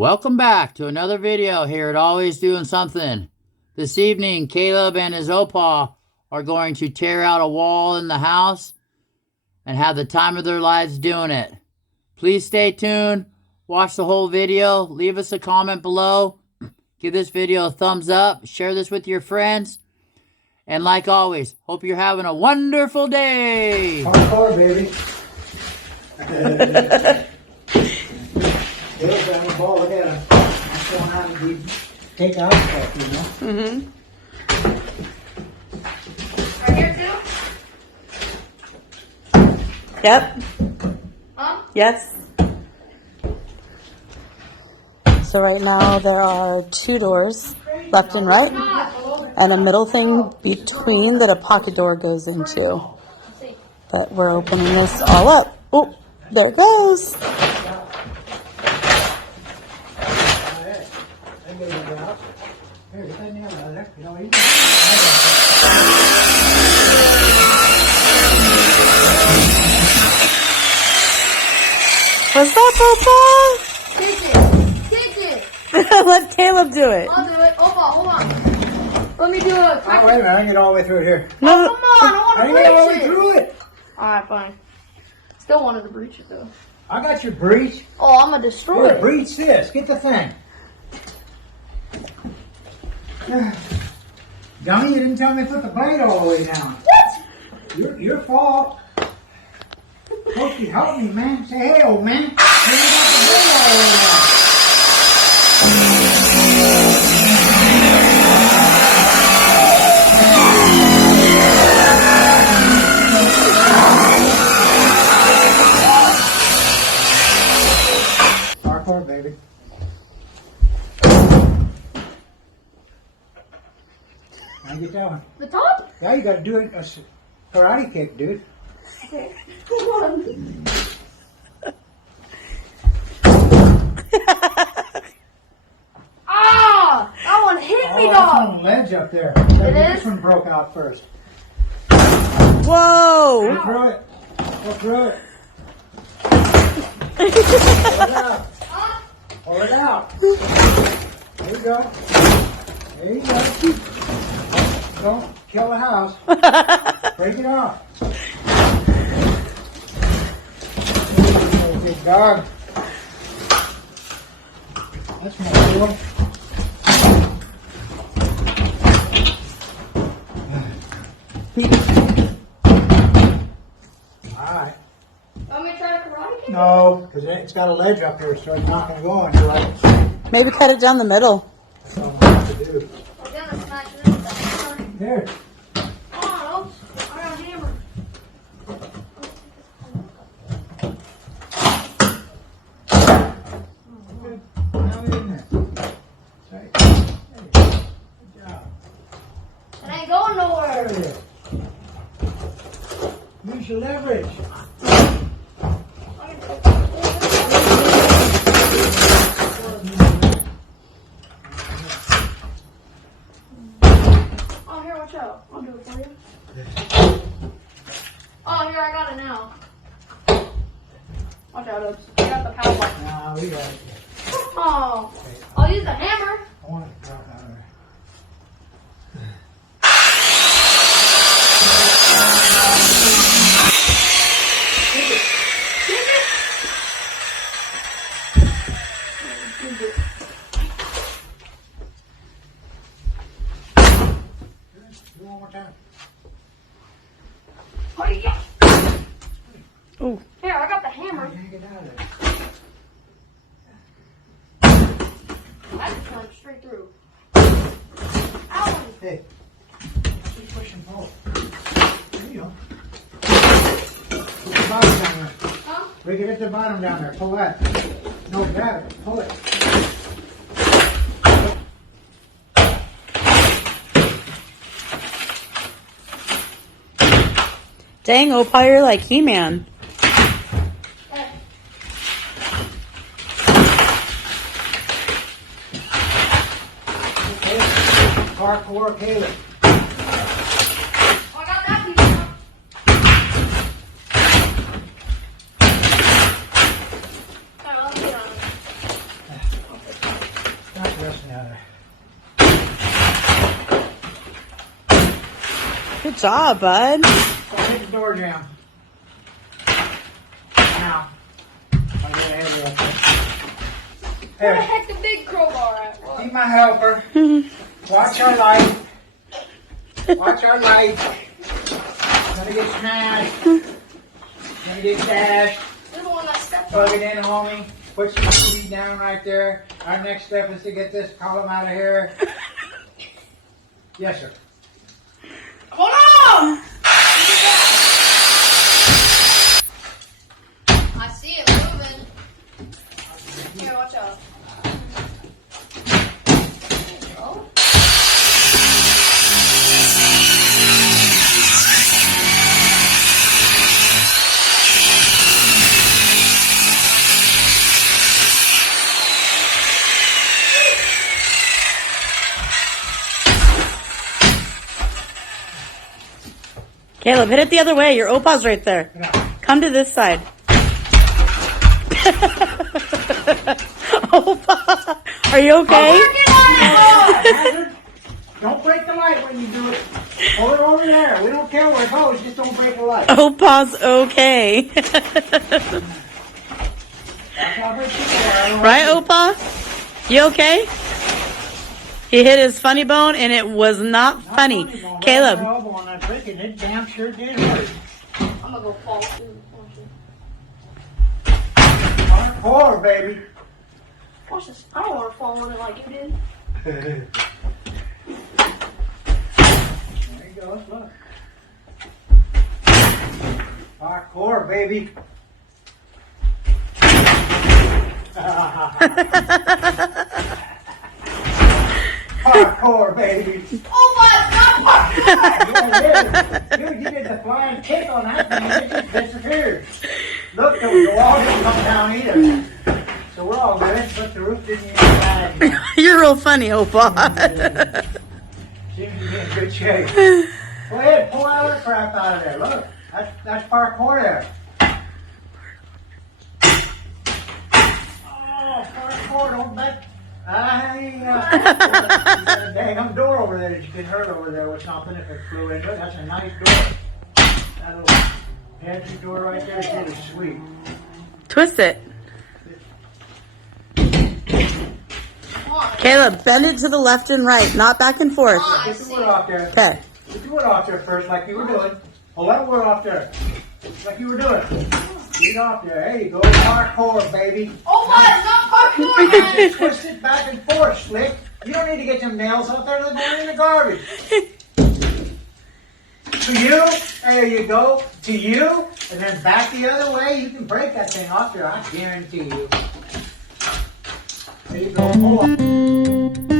Welcome back to another video here at Always Doing Something. This evening, Caleb and his Opa are going to tear out a wall in the house and have the time of their lives doing it. Please stay tuned, watch the whole video, leave us a comment below, give this video a thumbs up, share this with your friends, and like always, hope you're having a wonderful day. Hardcore, baby. There's that ball, look at him. That's going out and take out stuff, you know? Mm-hmm. Right here too? Yep. Huh? Yes. So right now there are two doors, left and right, and a middle thing between that a pocket door goes into. But we're opening this all up. Oh, there it goes. What's up, Opa? Kick it! Kick it! Let Caleb do it. I'll do it. Hold on. Let me do it. Oh, wait a minute, I can get all the way through here. No, Come on, I I want can to get all the way breach it. through it. Alright, fine. Still wanted to breach it though. I got your breach. Oh, I'm gonna destroy Here, it. breach this. Get the thing. Dummy, you didn't tell me to put the blade all the way down. What? Your fault. Hope you help me, man. Say, hey, old man. You got the blade all the way down. Hardcore, baby. Now get that one. The top? Yeah, you gotta do it a karate kick, dude. Okay. Come on. Ah! That one hit me, Oh, dog! that's on the ledge up there. It This is? one broke out first. Whoa. Go through it. Go through it. Pull it out. Pull it out. There you go. There you go. Don't kill the house. Break it off. Oh, good dog. That's my boy. Alright. Want me to try to karate kick? No, because it's got a ledge up here, so it's not going to go on here right. Maybe cut it down the middle. That's all I have to do. I'm gonna smash it in the back. There. Come on, Oaks. I got a hammer. Now in there. Say, hey, good job. It ain't going nowhere. There it is. Use your leverage. Oh, here, watch out. I'll do it for you. Oh, here, I got it now. Watch out, Oaks. I got the power button. Now we got it. Oh, I'll use the hammer. I want it to drop out of there. Do one more time. Oh, yeah. Ooh. Here, I got the hammer. Can't get out of there. I just went straight through. Ow! Hey, keep pushing forward. There you go. Put the bottom down there. Huh? Rig it at the bottom down there. Pull that. No, grab it. Pull it. Dang, Opa, you're like He-Man. Okay. Hardcore Caleb. I got that piece. Alright, let me get on it. Good job, bud. Don't hit the door jam. Now. I'll get ahead of you. Where the Here, heck the big crowbar at? What? be my helper. Watch our light. Watch our light. Gonna get smashed. Gonna get dashed. You're the one that stepped Plug it in, homie. Put your TV down right there. Our next step is to get this column out of here. Yes, sir. Hold on! I see it moving. Here, watch out. There you go. Caleb, hit it the other way. Your opa's right there. Come to this side. Opa, are you okay? Hazard. Don't break the light when you do it. Hold it over there. We don't care where it goes. Just don't break the light. Opa's okay. That's how we keep it. Right, Opa? You okay? He hit his funny bone and it was not funny. Caleb. On that freaking, it damn sure did hurt. I'm gonna go fall too. Hardcore, baby. Watch this. I don't want to fall on it like you did. There you go. Look. Hardcore, baby. Hardcore, baby. Oh my god! Dude, you did the flying kick on that thing. It just disappeared. Look, the wall didn't come down either. So we're all good, but the roof didn't even die. You're real funny, Opa. Seems to be in good shape. Go ahead, pull that other crap out of there. Look, that's parkour there. Oh, parkour, don't bet. You got a dang door over there that you could hurt over there with something if it flew into it. That's a nice door. That little pantry door right there is really sweet. Twist it. Come on. Caleb, bend it to the left and right, not back and forth. I Get the see. wood off there. Okay. Get the wood off there first, like you were doing. Pull that wood off there, like you were doing. Get it off there. There you go. Parkour, baby. Oh my, it's not parkour! And twist it back and forth, Slick. You don't need to get them nails out there. They're going in the garbage. To you. There you go. To you. And then back the other way. You can break that thing off there. I guarantee you. There you go. Pull off.